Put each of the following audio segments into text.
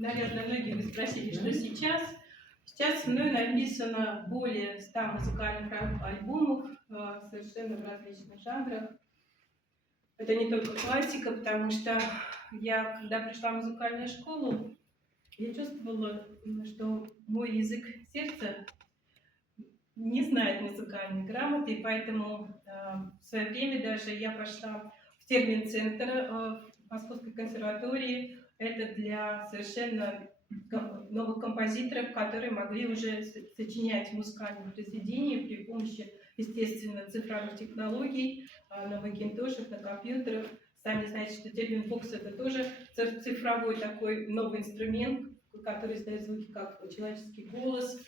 Наверное, многие вы спросили, что сейчас. Сейчас мной написано более 100 музыкальных альбомов совершенно в различных жанрах. Это не только классика, потому что я, когда пришла в музыкальную школу, я чувствовала, что мой язык сердца не знает музыкальной грамоты, и поэтому в свое время даже я пошла в термин-центр в Московской консерватории. Это для совершенно новых композиторов, которые могли уже сочинять музыкальные произведения при помощи, естественно, цифровых технологий, на макинтошах, на компьютерах. Сами знаете, что термин бокс — это тоже цифровой такой новый инструмент, который издает звуки как человеческий голос.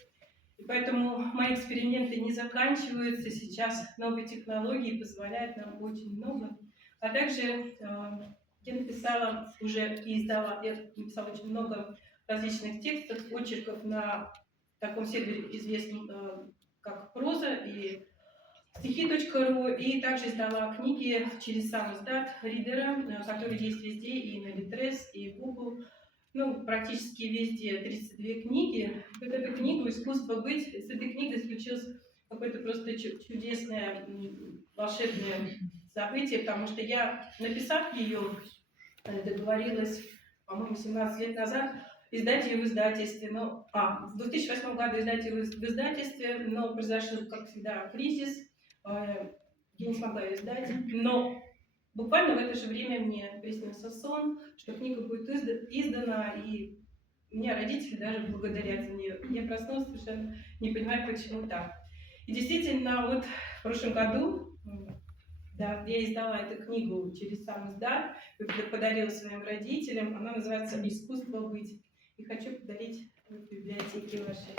И поэтому мои эксперименты не заканчиваются. Сейчас новые технологии позволяют нам очень много. А также я написала уже и издала, я написала очень много различных текстов, очерков на таком сервере известном как проза и стихи.ру, и также издала книги через сам издат Ридера, который есть везде, и на Литрес, и Google. Ну, практически везде 32 книги. Вот эту книгу «Искусство быть», с этой книгой случилось какое-то просто чудесное, волшебное событие, потому что я, написав ее, договорилась, по-моему, 17 лет назад, издать ее в издательстве. В 2008 году издать ее в издательстве, но произошел, как всегда, кризис. Я не смогла ее издать, но буквально в это же время мне приснился сон, что книга будет издана, и меня родители даже благодарят за нее. Я проснулась, совершенно не понимая, почему так. И действительно, вот в прошлом году, да, я издала эту книгу через сам издат, подарила своим родителям. Она называется «Искусство быть». И хочу подарить в библиотеке вашей.